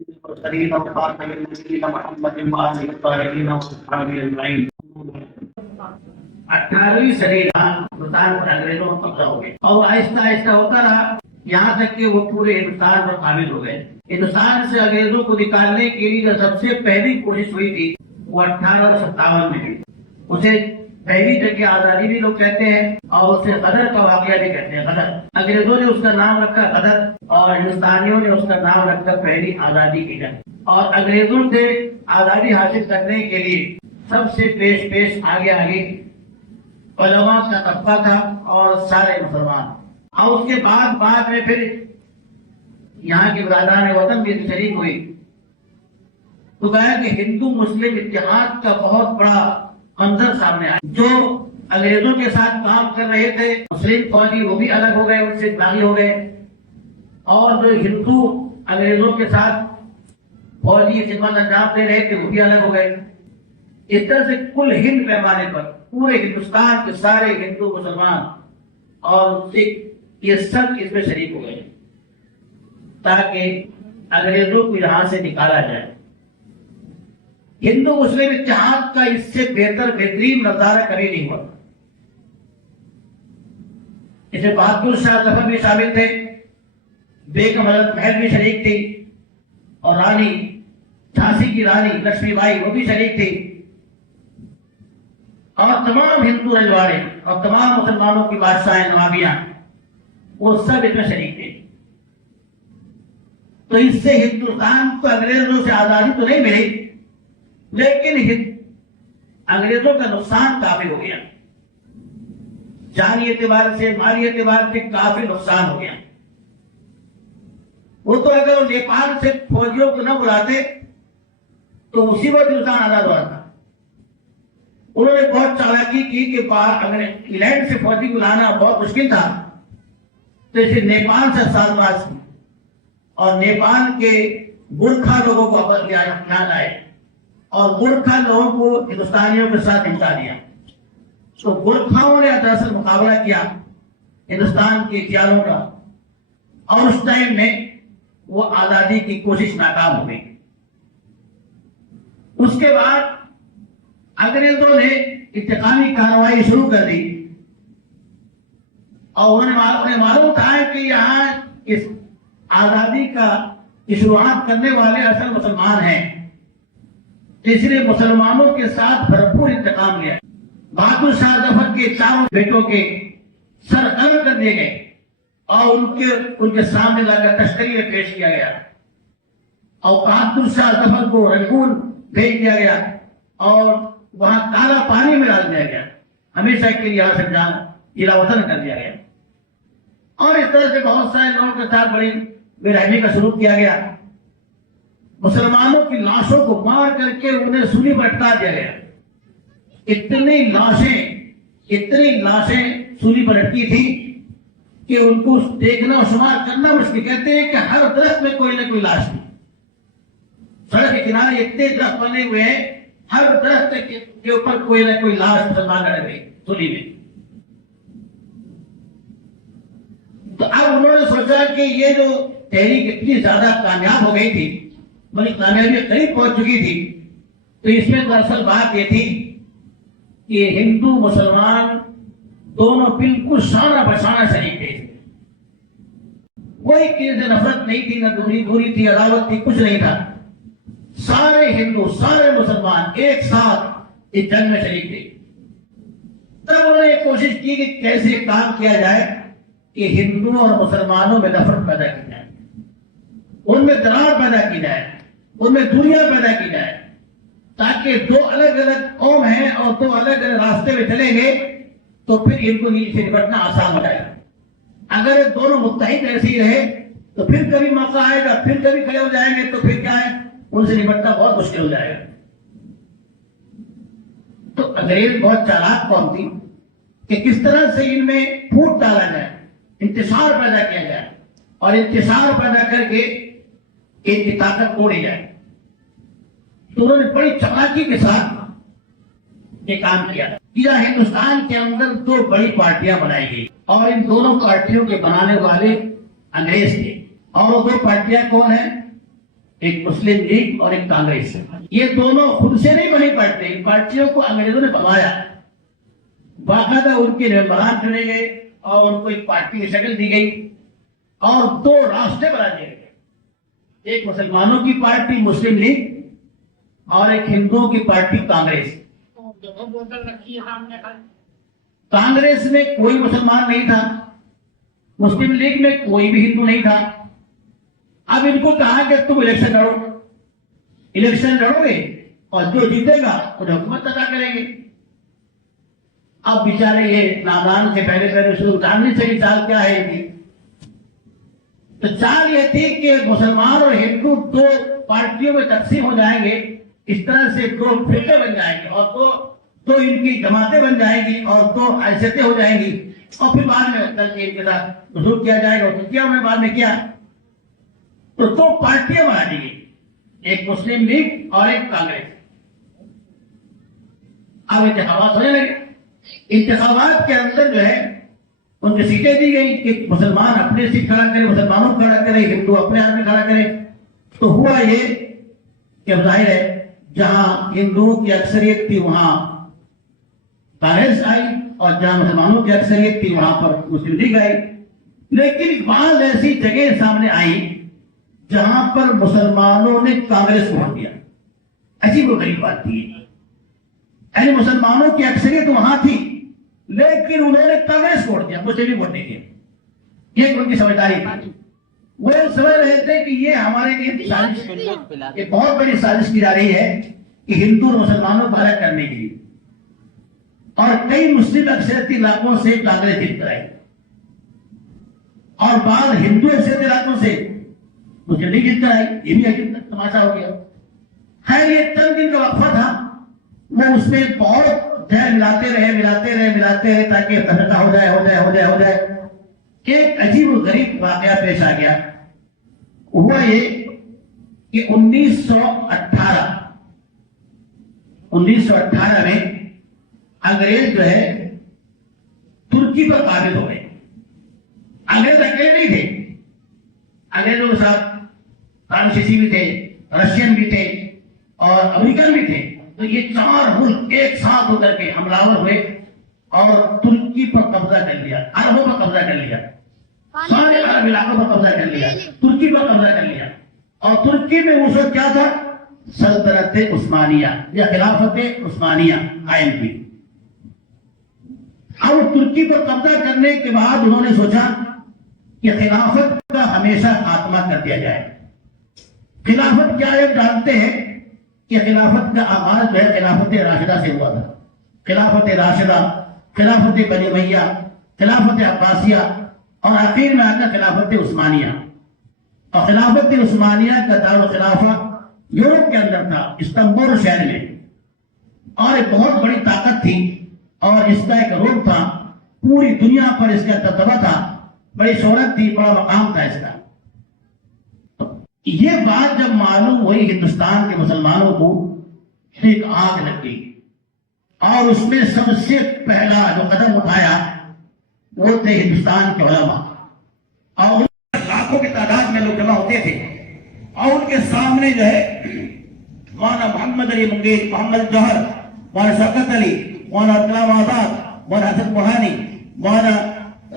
المرسلين وخاتم النبيين محمد وآله الطاهرين وصحبه أجمعين. 18ویں صدی ہندوستان پر انگریزوں کا قبضہ ہو گیا اور آہستہ آہستہ ہوتا رہا یہاں تک کہ وہ پورے ہندوستان پر قابض ہو گئے. ہندوستان سے انگریزوں کو نکالنے کے لیے جو سب سے پہلی کوشش ہوئی تھی وہ 1857 میں ہوئی. اسے پہلی جنگ آزادی بھی لوگ کہتے ہیں اور اسے غدر کا واقعہ بھی کہتے ہیں. غدر انگریزوں نے اس کا نام رکھا غدر اور ہندوستانیوں نے اس کا نام رکھا پہلی آزادی کی جنگ. اور انگریزوں سے آزادی حاصل کرنے کے لیے سب سے پیش آگے علماء کا طبقہ تھا اور سارے مسلمان. اور اس کے بعد میں پھر یہاں کے برادران وطن بھی شریک ہوئی تو کہا کہ ہندو مسلم اتحاد کا بہت بڑا منظر سامنے آیا. جو انگریزوں کے ساتھ کام کر رہے تھے مسلم فوجی وہ بھی الگ ہو گئے, ان سے باغی ہو گئے, اور جو ہندو انگریزوں کے ساتھ فوجی خدمت انجام دے رہے تھے وہ بھی الگ ہو گئے. اس طرح سے کل ہند پیمانے پر پورے ہندوستان کے سارے ہندو مسلمان اور سکھ یہ سب اس میں شریک ہو گئے تاکہ انگریزوں کو یہاں سے نکالا جائے. ہندو مسلم اتحاد کا اس سے بہترین نظارہ کبھی نہیں ہوا. اس میں بہادر شاہ ظفر بھی شامل تھے, بیگم حضرت محل بھی شریک تھی, اور رانی جھانسی کی رانی لکشمی بائی وہ بھی شریک تھی, اور تمام ہندو رجواڑے اور تمام مسلمانوں کی بادشاہیں نوابیاں وہ سب اس میں شریک تھے. تو اس سے ہندوستان کو انگریزوں سے آزادی تو نہیں ملی لیکن انگریزوں کا نقصان کافی ہو گیا. جانی اعتبار سے مالی اعتبار سے کافی نقصان ہو گیا. وہ تو اگر نیپال سے فوجیوں کو نہ بلاتے تو اسی وقت ہندوستان آزاد ہوا تھا. انہوں نے بہت چالاکی کی کہ انگلینڈ سے فوجی بلانا بہت مشکل تھا تو اسے نیپال سے سازگار کی اور نیپال کے گورکھا لوگوں کو یہاں لائے اور گورکھا لوگوں کو ہندوستانیوں کے ساتھ ہمسا دیا. تو گورکھاؤں نے دراصل مقابلہ کیا ہندوستان کے اختیاروں کا اور اس ٹائم میں وہ آزادی کی کوشش ناکام ہو گئی. اس کے بعد انگریزوں نے انتقامی کارروائی شروع کر دی اور انہیں معلوم تھا کہ یہاں اس آزادی کا شروعات کرنے والے اصل مسلمان ہیں, اس لیے مسلمانوں کے ساتھ بھرپور انتقام لیا. بہادر شاہ ظفر کے چاروں بیٹوں کے سر قلم کر دیے گئے اور ان کے سامنے لا کر تشکری میں پیش کیا گیا اور بہادر شاہ ظفر کو رنگون بھیج دیا گیا اور وہاں کالا پانی میں ڈال دیا گیا, ہمیشہ کے لیے سے جلا وطن کر دیا گیا. اور اس طرح سے بہت سارے لوگوں کے ساتھ بڑی بے رحمی کا سلوک کیا گیا. مسلمانوں کی لاشوں کو مار کر کے انہیں سولی پر اٹکا دیا گیا. اتنی لاشیں سولی پر اٹکی تھی کہ ان کو دیکھنا اور شمار کرنا مشکل. کہتے ہیں کہ ہر درخت میں کوئی نہ کوئی لاش تھی. سڑک کے کنارے اتنے درخت بنے ہوئے ہیں, ہر درخت کے اوپر کوئی نہ کوئی لاش مسلمان رہ گئی سولی میں. تو اب انہوں نے سوچا کہ یہ جو تحریک اتنی زیادہ کامیاب ہو گئی تھی, بڑی کامیابی قریب پہنچ چکی تھی, تو اس میں دراصل بات یہ تھی کہ ہندو مسلمان دونوں بالکل شانہ بشانہ شریک تھے. کوئی کسی سے نفرت نہیں تھی, نہ دوری تھی, عداوت تھی, کچھ نہیں تھا. سارے ہندو سارے مسلمان ایک ساتھ اس جنگ میں شریک تھے. تب انہوں نے کوشش کی کہ کیسے کام کیا جائے کہ ہندوؤں اور مسلمانوں میں نفرت پیدا کی جائے, ان میں درار پیدا کی جائے, ان میں دوریاں پیدا کی جائے, تاکہ دو الگ الگ قوم ہیں اور دو الگ الگ راستے میں چلیں گے تو پھر ان کو سے نپٹنا آسان ہو جائے گا. اگر دونوں متحد ایسے ہی رہے تو پھر کبھی موقع آئے گا, پھر کبھی کھڑے ہو جائیں گے تو پھر کیا ہے, ان سے نپٹنا بہت مشکل ہو جائے گا. تو انگریز بہت چالاک قوم تھی کہ کس طرح سے ان میں پھوٹ ڈالا جائے, انتشار پیدا کیا جائے اور انتشار پیدا کر کے ان کی طاقت توڑی جائے. تو انہوں نے بڑی چالاکی کے ساتھ یہ کام کیا. ہندوستان کے اندر دو بڑی پارٹیاں بنائی گئی اور ان دونوں پارٹیوں کے بنانے والے انگریز تھے. اور وہ دو پارٹیاں کون ہیں؟ ایک مسلم لیگ اور ایک کانگریس. یہ دونوں خود سے نہیں بنی پارٹی. ان پارٹیوں کو انگریزوں نے بنوایا. باقاعدہ ان کے ممبران چنے گئے اور ان کو ایک پارٹی کی شکل دی گئی اور دو راستے بنا دیے گئے. ایک مسلمانوں کی پارٹی مسلم لیگ اور ایک ہندوؤں کی پارٹی کانگریس. کانگریس میں کوئی مسلمان نہیں تھا, مسلم لیگ میں کوئی بھی ہندو نہیں تھا. اب ان کو کہا کہ تم الیکشن لڑو گے اور جو جیتے گا وہ حکومت ادا کریں گے. اب بیچارے یہ نادان سے پہلے شروع جان نہیں سکی چال کیا ہے ان کی. تو چال یہ تھی کہ مسلمان اور ہندو دو پارٹیوں میں تقسیم ہو جائیں گے. اس طرح سے دو فرقے بن جائیں گے اور دو ان کی جماعتیں بن جائیں گی اور دو حیثیتیں ہو جائیں گی اور پھر بعد میں ان کے ساتھ وصول کیا جائے گا. تو کیا انہوں نے بعد میں کیا تو دو پارٹیاں بنا دی گئی, ایک مسلم لیگ اور ایک کانگریس. اب انتخابات ہونے لگے. انتخابات کے اندر جو ہے ان کی سیٹیں دی گئی کہ مسلمان اپنے سیٹ کھڑا کرے, مسلمانوں کو کھڑا کرے, ہندو اپنے آدمی کھڑا کرے. تو ہوا یہ کہ ظاہر ہے جہاں ہندوؤں کی اکثریت تھی وہاں کانگریس آئی اور جہاں مسلمانوں کی اکثریت تھی وہاں پر مسلم لیگ آئی. لیکن بعض ایسی جگہ سامنے آئی جہاں پر مسلمانوں نے کانگریس کو ووٹ دیا. عجیب و غریب بات تھی. یعنی مسلمانوں کی اکثریت وہاں تھی لیکن انہوں نے کانگریس کو ووٹ دیا, مجھے بھی ووٹ نہیں دیا. یہ ان کی سمجھداری تھی. وہ سمجھ رہے تھے کہ یہ ہمارے لیے سازش, یہ بہت بڑی سازش کی جا رہی ہے کہ ہندو اور مسلمانوں کو الگ کرنے کے لیے. اور کئی مسلم اکثریتی علاقوں سے کانگریس جیت کر آئی اور بعض ہندو اکثریتی علاقوں سے مسلم لیگ جیت کر آئی. یہ بھی عجیب تماشا ہو گیا. خیر یہ چند دن کا وقفہ تھا, وہ اس میں بہت جہر ملاتے رہے تاکہ فیصلہ ہو جائے. ایک عجیب و غریب واقعہ پیش آ گیا. ہوا یہ کہ 1918 میں انگریز جو ہے ترکی پر قابض ہو گئے. انگریز اکیلے نہیں تھے, انگریزوں کے ساتھ فرانسیسی بھی تھے, رشین بھی تھے اور امریکن بھی تھے. تو یہ چار ملک ایک ساتھ ہو کر کے حملہ ہوئے اور ترکی پر قبضہ کر لیا, عربوں پر قبضہ کر لیا, سارے عرب علاقوں پر قبضہ کر لیا, ترکی پر قبضہ کر لیا. اور ترکی میں اس وقت کیا تھا, سلطنت عثمانیہ یا خلافت عثمانیہ قائم ہوئی. اب ترکی پر قبضہ کرنے کے بعد انہوں نے سوچا کہ خلافت کا ہمیشہ خاتمہ کر دیا جائے. خلافت کیا ہے جانتے ہیں کہ خلافت کا آغاز جو ہے خلافت راشدہ سے ہوا تھا. خلافت راشدہ, خلافت بنی امیہ, خلافت عباسیہ اور آخر میں آتا خلافت عثمانیہ. اور خلافت عثمانیہ کا دارالخلافہ یورپ کے اندر تھا, استنبول شہر میں, اور ایک بہت بڑی طاقت تھی اور اس کا ایک رول تھا, پوری دنیا پر اس کا دبدبہ تھا, بڑی شہرت تھی, بڑا مقام تھا اس کا. یہ بات جب معلوم ہوئی ہندوستان کے مسلمانوں کو ایک آگ لگ گئی اور اس میں سب سے پہلا جو قدم اٹھایا وہ تھے ہندوستان کے علماء. اور لاکھوں کی تعداد میں لوگ جمع ہوتے تھے اور ان کے سامنے جو ہے مولانا محمد علی منگیر, محمد جوہر, مولانا شوکت علی, مولانا اطلاع آزاد, مولانا حسن بوڑھانی, مولانا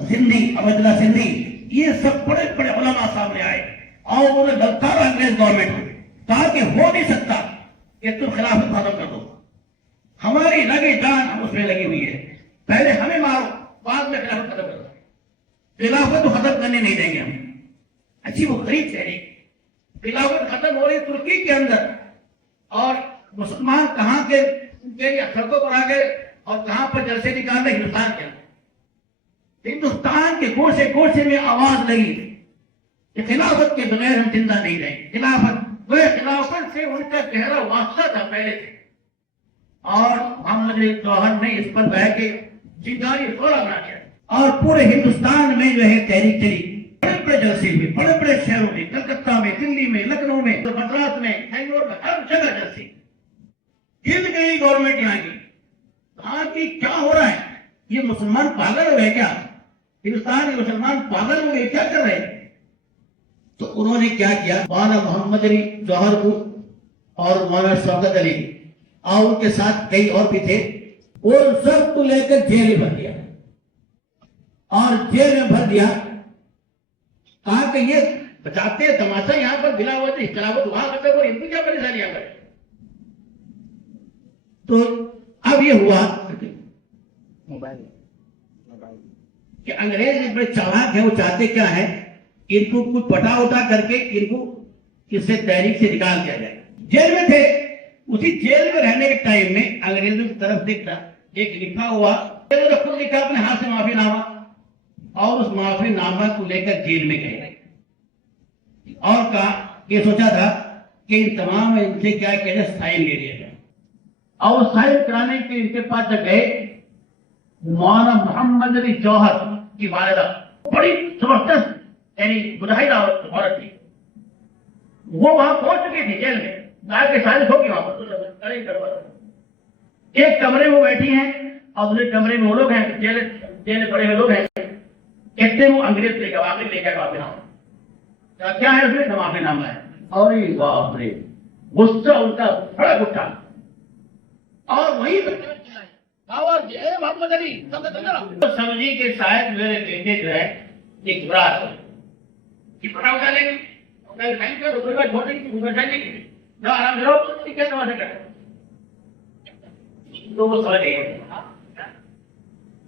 سندھی, عبد اللہ سندھی, یہ سب بڑے بڑے علماء سامنے آئے اور انہوں نے للکارا انگریز گورنمنٹ کو, کہا کہ ہو نہیں سکتا کہ تم خلافت ختم کر دو, ہماری لگی جان ہم اس میں لگی ہوئی ہے, پہلے ہمیں مارو بعد میں خلافت ختم کرو. خلافت تو ختم کرنے نہیں دیں گے ہم. اچھی وہ غریب تحریک, خلافت ختم ہو رہی ترکی کے اندر اور مسلمان کہاں کے سڑکوں پر آ گئے اور کہاں پر جلسے نکال رہے ہندوستان کے اندر. ہندوستان کے گوشے گوشے میں آواز لگی کہ خلافت کے بغیر ہم زندہ نہیں رہے. خلافت سے ان کا گہرا واسطہ تھا پہلے سے, اور محمد علی جوہر نے اس پر بہ کے جنگاری سورا بنا دیا اور پورے ہندوستان میں جو ہے تحریک چلی. بڑے بڑے جلسے ہوئے, بڑے بڑے شہروں میں, کلکتہ میں, دلی میں, لکھنؤ میں, مدراس میں, بنگلور میں, ہر جگہ جلسے. گر گئی گورنمنٹ یہاں کی, کہاں کی کیا ہو رہا ہے, یہ مسلمان پاگل ہو گئے کیا, ہندوستان کے مسلمان پاگل ہو گئے, کیا کر رہے ہیں. تو انہوں نے کیا کیا، مولانا محمد علی جوہر کو اور مولانا شوکت علی اور ان کے ساتھ کئی اور بھی تھے، وہ سب کو لے کر جیل میں بھر دیا، اور جیل میں بھر دیا، کہا کہ یہ بچاتے ہیں تماشا یہاں پر بلا ہوا تھا، اختلافات وہاں کرتے اور ان کو کیا پریشانیاں کرے۔ تو اب یہ ہوا کہ انگریز بڑے چالاک ہیں، وہ چاہتے کیا ہے، ان کو کچھ پٹا اٹا کر کے ان کو اس سے تحریک سے نکال دیا جائے۔ جیل میں تھے، اسی جیل میں رہنے کے ٹائم میں انگریزوں کی طرف سے ایک لکھا ہوا، خود لکھا اپنے ہاتھ سے معافی نامہ، اور اس معافی نامہ کو لے کر جیل میں گئے اور کہا، یہ سوچا تھا کہ ان تمام ان سے کیا کیا جائے، سائن لے لیا جائے، اور سائن کرانے کے ان کے پاس جب گئے، مولانا محمد علی جوہر کی والدہ بڑی زبردست یعنی بدہائی عورت تھی، وہ وہاں پہنچ چکی تھی جیل میں، جا کے شادی ہو گئی وہاں پر، ایک کمرے میں بیٹھی ہیں اور دوسرے کمرے میں وہ لوگ ہیں جیل میں پڑے ہوئے لوگ ہیں، کہتے ہیں وہ انگریز لے کر واقعی لے کر معافی نامہ، کیا ہے اس میں معافی نامہ ہے، اور باپ رے غصہ ان کا بھڑک اٹھا، اور وہی محمد علی سمجھی کہ شاید میرے بیٹے جو ہے ایک برات اٹھا لیں گے، تو وہ سمجھ گئے،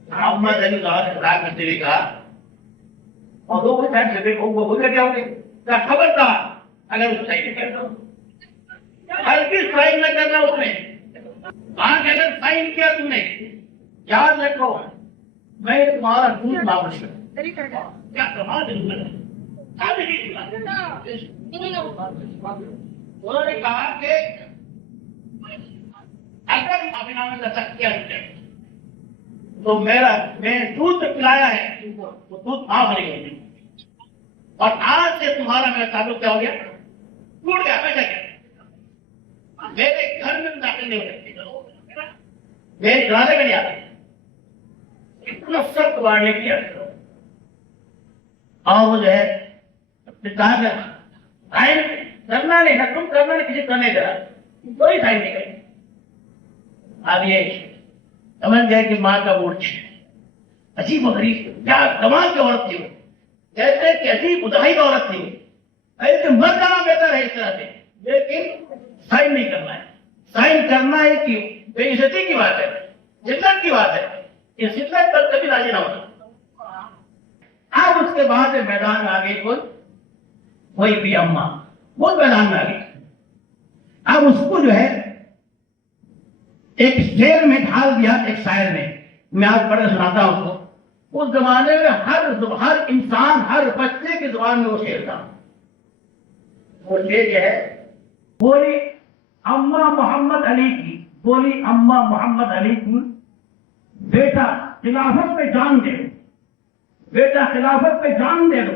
محمد علی خدا کرتے ہوئے کہا، اور دو کیا ہوں گے، خبردار اگر اس صحیح نہیں کرتا ہرگز سائن نہ کرنا، اس میں وہاں کے اگر سائن کیا تم نے، یاد رکھو میں تمہارا دودھ واپس کروں، کیا کمال ہے۔ انہوں نے کہا کہ اگر معافی نامے کا سخت کیا تو میں دودھ پلایا ہے وہ دودھ معاف نہیں ہوگی، اور آج سے تمہارا میرا تعلق کیا ہو گیا، ٹوٹ گیا، بیٹھا گیا، میرے گھر میں داخل نہیں ہو سکتی، میرے گھرانے میں نہیں آتے، اتنا سخت وارنے کیا، اور وہ جو ہے کہا کہ سائن کرنا نہیں نہ تم کرنا نہیں، کسی کرنے دے رہا کوئی سائن نہیں کرے۔ اب یہ سمجھ گئے کہ ماں کا ووٹ عجیب و غریب، کیا کمال کی عورت تھی وہ، کہتے کہ عجیب ادائی عورت تھی وہ، ایسے مر جانا بہتر ہے اس طرح سے، لیکن سائن نہیں کرنا ہے، سائن کرنا ہے کہ بے عزتی کی بات ہے، ذلت کی بات ہے، یہ ذلت پر کبھی راضی نہ ہونا۔ اب اس کے بعد میدان میں آگے کوئی بھی اماں وہ میدان میں آگے، اب اس کو جو ہے ایک شعر میں ڈھال دیا، ایک شاعر میں آپ پڑھ سناتا ہوں کو، اس زمانے میں ہر انسان ہر بچے کی زبان میں وہ شعر تھا، وہ شعر یہ ہے، بولی اماں محمد علی کی، بولی اماں محمد علی کی، بیٹا خلافت پہ جان دے دو، بیٹا خلافت پہ جان دے دو،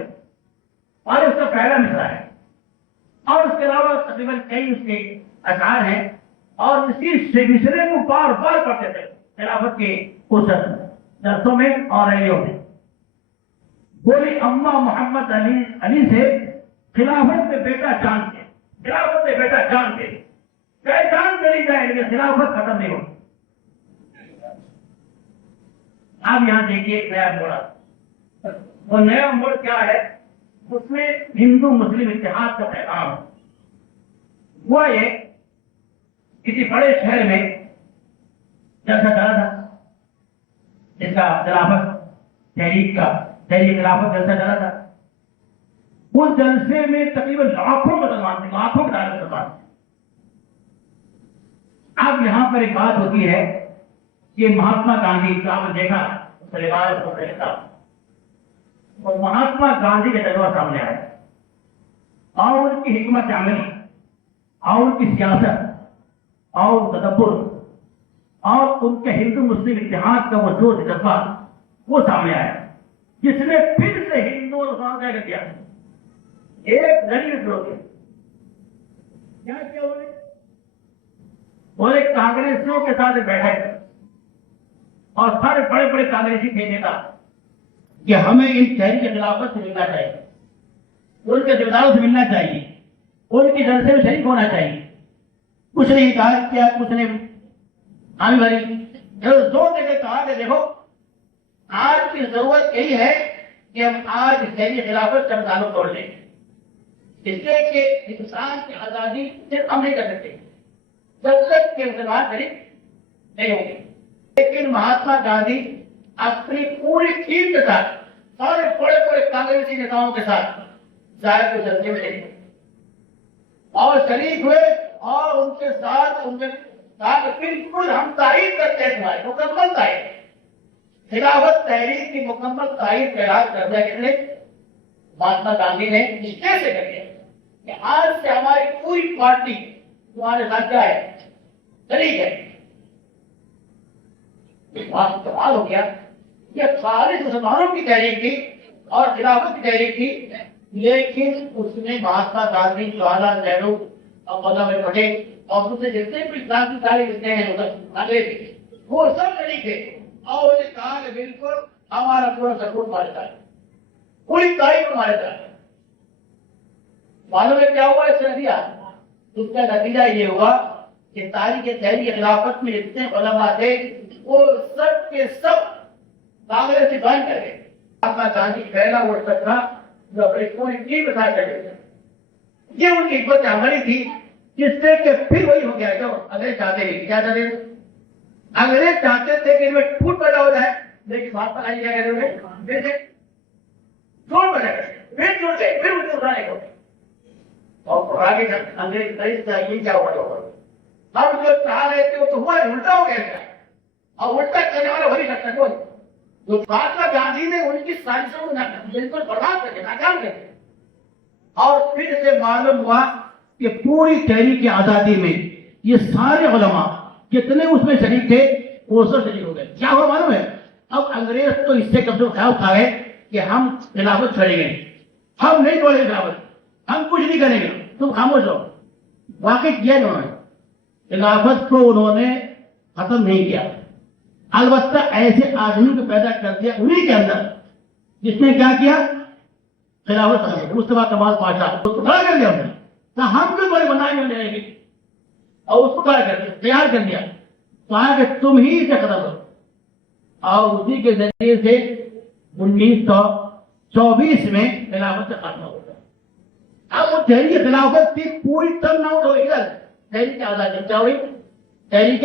اور اس کا پہلا مصرع ہے، اور اس کے علاوہ تقریباً کئی اس کے اشعار ہیں، اور اسی مصرے کو بار بار پڑھتے تھے خلافت کے درسوں میں اور ریلیوں میں، بولی اماں محمد علی سے خلافت پہ بیٹا جان دے، خلافت پہ بیٹا جان دے، چاہے جان چلی جائے لیکن خلافت ختم نہیں ہوگی۔ اب یہاں دیکھیے ایک نیا موڑ، وہ نیا موڑ کیا ہے، اس میں ہندو مسلم اتحاد کا پیغام ہوا، یہ کسی بڑے شہر میں جلسہ چلا تھا، جس کا خلافت تحریک خلافت جلسہ چلا تھا، اس جلسے میں تقریباً لاکھوں مسلمان تھے، لاکھوں کے تعداد مسلمان تھے۔ اب یہاں پر ایک بات ہوتی ہے کہ مہاتما گاندھی کا آپ نے دیکھا اس کا لباس کو دیکھتا، اور مہاتما گاندھی کا جذبہ سامنے آیا، اور ان کی حکمت عملی اور ان کی سیاست اور تدبر اور ان کے ہندو مسلم اتحاد کا وہ جوش جذبہ وہ سامنے آیا، جس نے پھر سے ہندو اور مسلمان کا کیا ایک غریب لوگ کیا بولے کانگریسیوں کے ساتھ بیٹھے اور سارے بڑے بڑے کانگریسی تھے نیتا کہ ہمیں ان تحریک خلافت سے ملنا چاہیے، ان کے ذمہ سے ملنا چاہیے، ان کی جلسے میں شریک ہونا چاہیے. کچھ نہیں کہا کیا، کچھ نہیں ہمیں بھری زور دے کے کہا کہ دیکھو آج کی ضرورت یہی ہے کہ ہم آج دہلی خلافت کا تعلق توڑ لیں، اس لیے کہ انسان کی آزادی صرف ہم نہیں کر سکتے جب تک کہ مسلمان شریک نہیں ہوں گے. لیکن مہاتما گاندھی اپنی پوری ٹیم کے ساتھ اور بڑے بڑے کانگریسی نیتاؤں کے ساتھ ظاہر کے جلسے میں شریک اور شریک ہوئے اور ان کے ساتھ ان کے ساتھ بالکل ہم تائید کرتے ہیں تمہاری مکمل تائید، خلافت تحریک کی مکمل تائید کا اعلان کرنے کے لیے مہاتما گاندھی نے اسٹیج سے کر دیا کہ آج سے ہماری پوری پارٹی تمہارے ساتھ کیا ہے، شریک ہے. بات کمال ہو گیا. یہ خالص مسلمانوں کی تحریک تھی اور خلافت کی تحریک تھی، لیکن اس میں مہاتما گاندھی، جواہر لال نہرو اور ولی بھائی پٹیل اور دوسرے جتنے بھی اسلام کی سارے جتنے ہیں انگریز وہ سب شریک تھے. اور انہوں نے کہا کہ بالکل ہمارا پورا سپورٹ تمہارے ساتھ، پوری تائید تمہارے ساتھ. معلوم ہے کیا ہوا اس سے نتیجہ؟ اس کا نتیجہ یہ ہوا کہ تاریخ تحریک خلافت میں جتنے علماء تھے وہ سب کے سب کانگریس سے جوائن کر گئے. مہاتما گاندھی پہلا وہ شخص تھا جو اپنی پوری ٹیم کے ساتھ چلے گئے. یہ ان کی حکمت عملی تھی جس سے کہ پھر وہی ہو گیا جو انگریز چاہتے تھے. کیا چاہتے تھے؟ انگریز چاہتے تھے کہ ان میں ٹوٹ پیدا ہو جائے، لیکن مہاتما گاندھی کیا کہتے تھے؟ ٹوٹ پیدا کرے، پھر ٹوٹ گئے، پھر ان کو اٹھانے کو اور آگے انگریز چاہیے کیا ہوا. ہم جو چاہ رہے تھے وہ تو ہوا الٹا ہو گیا، اور الٹا کرنے والا وہی کرتا ہے جو مہاتما گاندھی نے ان کی سازشوں کو بالکل برباد کر کے ناکام کر دیا. اور پھر سے معلوم ہوا کہ پوری تحریک آزادی میں یہ سارے علماء جتنے اس میں شریک تھے وہ سب شریک ہو گئے. کیا ہوا معلوم ہے؟ اب انگریز تو اس سے کب خیال اٹھا گئے کہ ہم خلافت چھوڑیں گے، ہم نہیں چھوڑیں گے خلافت، ہم کچھ نہیں کریں گے، تم خاموش رہو. واقعی کیا انہوں نے خلافت کو انہوں نے ختم نہیں کیا، البتہ ایسے آدمی کو پیدا کر دیا انہیں کے اندر جس نے کیا کیا، خلافت ختم کر. مصطفیٰ کمال پاشا کو کھڑا کر دیا انہوں نے، ہم کیوں بڑے بنائے میں لے گے، اور اس کو کھڑا کر دیا، تیار کر دیا، کہا کہ تم ہی اسے ختم کرو. اور اسی کے ذریعے سے 1924 میں خلافت ختم ہو گیا. اب وہ تحریک خلافت کی پوری ٹرن آؤٹ ہو گئی، تحریک آزادی کیا ہوئی، تحریک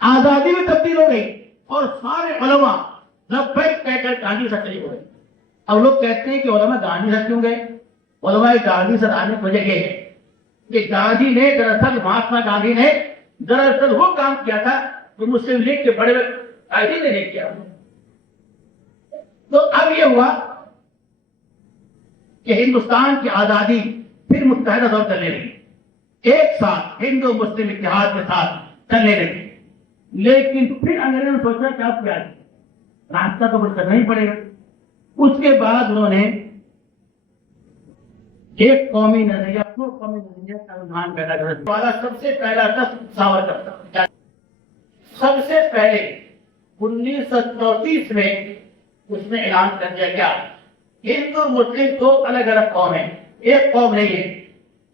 آزادی میں تبدیل ہو گئی اور سارے علماء لبیک کہہ کر گاندھی سے شریک ہو گئے. اب لوگ کہتے ہیں کہ علماء گاندھی سے کیوں گئے؟ علماء گاندھی سے آنے کی وجہ یہ ہے کہ گاندھی نے دراصل مہاتما گاندھی نے دراصل وہ کام کیا تھا جو مسلم لیگ کے بڑے قائدین نے نہیں کیا. تو اب یہ ہوا کہ ہندوستان کی آزادی پھر متحدہ طور چلنے لگی، ایک ساتھ ہندو مسلم اتحاد کے ساتھ چلنے لگی. لیکن پھر انگریزوں نے سوچا کہ اب کیا راستہ تو بند کرنا ہی پڑے گا. اس کے بعد انہوں نے ایک قومی نظریہ، دو قومی نظریہ کا رجحان پیدا کر. سب سے پہلا شخص ساورکر تھا. سب سے پہلے 1934 میں اس نے اعلان کر دیا کیا، ہندو مسلم دو الگ الگ قوم ہیں، ایک قوم نہیں ہے.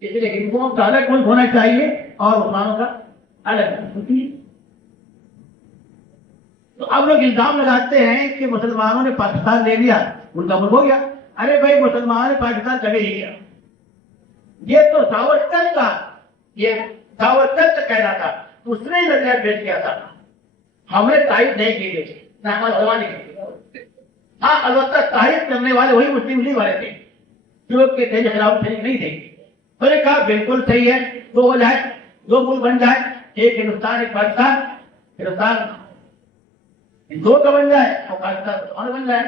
اس لیے ہندوؤں کا الگ ملک ہونا چاہیے اور مسلمانوں کا الگ. تو اب لوگ الزام لگاتے ہیں کہ مسلمانوں نے پاکستان لے لیا، ان کا ملک ہو گیا. ارے بھائی مسلمانوں نے پاکستان کبھی نہیں لیا، یہ تو ساورکر کا، یہ ساورکر کا کہنا تھا، اس نے نظریہ پیش کیا تھا، ہم نے تائید نہیں کی گئی، نہ ہمارے علماء نے کی. ہاں البتہ تائید کرنے والے وہی مسلم لیگ والے تھے جو کہ تحریک خلافت شریک نہیں تھے. انہوں نے کہا بالکل صحیح ہے، دو ہو جائے، دو ملک بن جائے، ایک ہندوستان ایک پاکستان، ہندوستان دو کا بن جائے اور پاکستان بن جائے.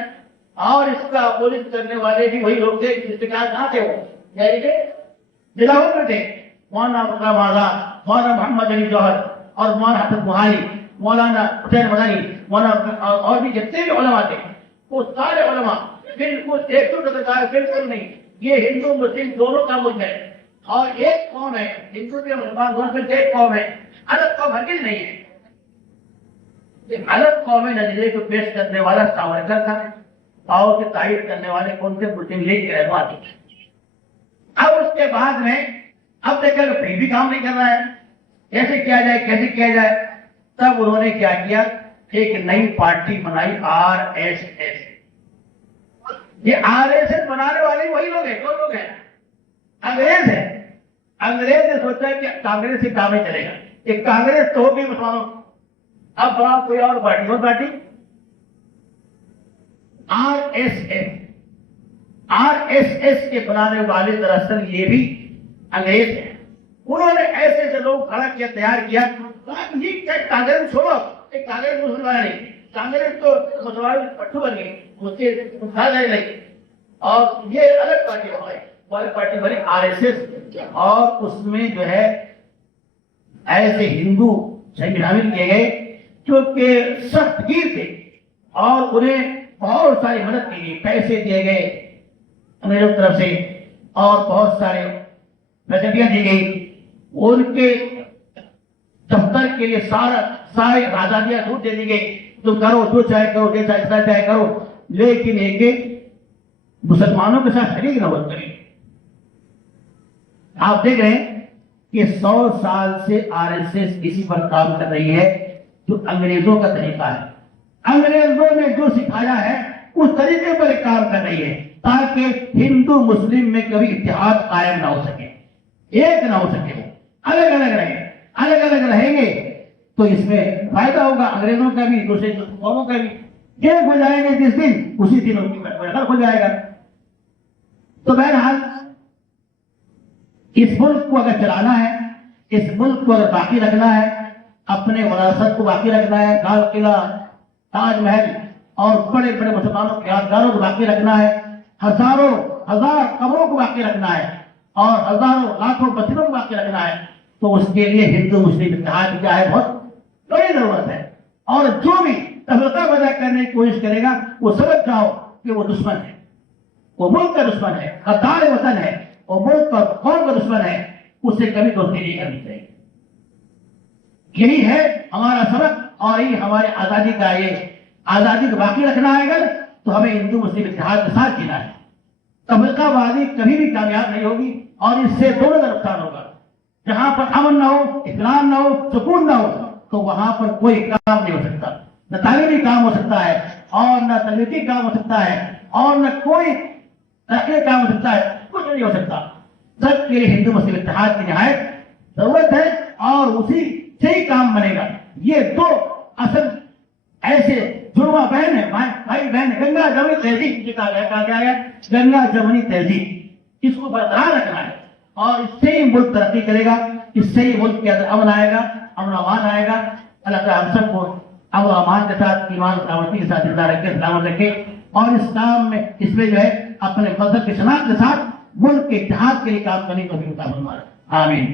اور اس کا اپوزٹ کرنے والے بھی وہی لوگ تھے جس کے کہاں تھے، وہ یعنی کہ دلاور میں تھے، مولانا غلام آزاد، مولانا محمد علی جوہر اور مولانا حسن بہاری، مولانا حسین مدنی، مولانا اور بھی جتنے بھی علماء تھے وہ سارے علماء بالکل ایک بالکل نہیں، یہ ہندو مسلم دونوں کا ملک ہے اور ایک قوم ہے، ہندو کے مسلمان دونوں میں ایک قوم ہے، الگ قوم ہرگز نہیں ہے. الگ قومی نظریے کو پیش کرنے والا ساورکر تھا اور کے تائید کرنے والے کون سے مسلم لیگ کے رہنما تھے. اب اس کے بعد میں اب دیکھا کہ پھر بھی کام نہیں کر رہا ہے، کیسے کیا جائے کیسے کیا جائے، تب انہوں نے کیا کیا، ایک نئی پارٹی بنائی RSS۔ یہ RSS بنانے والے وہی لوگ ہیں، کون لوگ ہیں؟ انگریز ہیں۔ انگریز نے سوچا کہ کانگریس سے کام نہیں چلے گا، یہ کانگریس تو ہوگی مسلمانوں، اب بنا کوئی اور پارٹی RSS کے بنانے والے دراصل یہ بھی انگریز ہیں۔ انہوں نے ایسے ایسے لوگ کھڑا کیا، تیار کیا، کانگریس چھوڑو، ایک کانگریس مسلمان نہیں، کانگریس تو مسلمان پٹھو بن گئی، اس کے لگی، اور یہ الگ پارٹی ہماری والی پارٹی بنی RSS، اور اس میں جو ہے ایسے ہندو شامل کیے گئے جو کہ سخت گیر تھے، اور انہیں بہت ساری مدد کی گئی، پیسے دیے گئے انگریزوں کی طرف سے، اور بہت سارے فیسلٹیاں دی گئی، ان کے دفتر کے لیے سارے آزادیاں چھوٹ دے دی گئی، تم کرو جو چاہے کرو، جیسا اسلام چاہے کرو، لیکن ایک مسلمانوں کے ساتھ شریک نہ ہو کریں۔ آپ دیکھ رہے ہیں کہ 100 سال سے RSS اسی پر کام کر رہی ہے، جو انگریزوں کا طریقہ ہے، انگریزوں نے جو سکھایا ہے اس طریقے پر کام کر رہی ہے، تاکہ ہندو مسلم میں کبھی اتحاد قائم نہ ہو سکے، ایک نہ ہو سکے، وہ الگ الگ رہیں گے تو اس میں فائدہ ہوگا انگریزوں کا بھی، دوسرے قوموں کا بھی، ایک ہو جائیں گے جس دن اسی دن ان کی فرق ہو جائے گا۔ تو بہرحال اس ملک کو اگر چلانا ہے، اس ملک کو اگر باقی رکھنا ہے، اپنے وراثت کو باقی رکھنا ہے، لال قلعہ، تاج محل اور بڑے بڑے مسلمانوں کے یادگاروں کو باقی رکھنا ہے، ہزاروں ہزار قبروں کو باقی رکھنا ہے، اور ہزاروں لاکھوں مسجدوں کو باقی رکھنا ہے، تو اس کے لیے ہندو مسلم اتحاد کی کیا ہے، بہت بڑی ضرورت ہے۔ اور جو بھی تفرقہ پیدا کرنے کی کوشش کرے گا، وہ سمجھ جاؤ کہ وہ دشمن ہے، وہ ملک کا دشمن ہے، غدار وطن ہے، وہ ملک اور قوم کا دشمن ہے، اس سے کبھی دوستی نہیں کرنی چاہیے۔ یہی ہے ہمارا سبق، اور یہی ہمارے آزادی کا، یہ آزادی کو باقی رکھنا ہے اگر تو ہمیں ہندو مسلم اتحاد کے ساتھ جینا ہے۔ تفرقہ بازی کبھی بھی کامیاب نہیں ہوگی، اور اس سے دونوں کا نقصان ہوگا۔ جہاں پر امن نہ ہو، اطمینان نہ ہو، سکون نہ ہو، تو وہاں پر کوئی کام نہیں ہو سکتا، نہ تعلیمی کام ہو سکتا ہے، اور نہ تنظیمی کام ہو سکتا ہے، اور نہ کوئی ترقی کام ہو سکتا ہے، کچھ نہیں ہو سکتا۔ سب کے لیے ہندو مسلم اتحاد کی نہایت ضرورت ہے، اور اسی سے ہی کام بنے گا۔ یہ دو اصل ایسے جڑواں بہن ہے، بھائی بہن، گنگا جمنی تہذیب کہا گیا، گنگا جمنی تہذیب، اس کو برقرار رکھنا ہے، اور اس سے ہی ملک ترقی کرے گا، اس سے ہی ملک کے اندر امن آئے گا، امن و امان آئے گا۔ اللہ تعالیٰ ہم سب کو امن و امان کے ساتھ، ایمان و سلامتی کے ساتھ زندہ رکھے، سلامت رکھے، اور اس کام میں، اس میں جو ہے اپنے مذہب کی شناخت کے ساتھ ملک کے اتحاد کے لیے کام کرنے کو بھی عطا فرمائے۔ آمین۔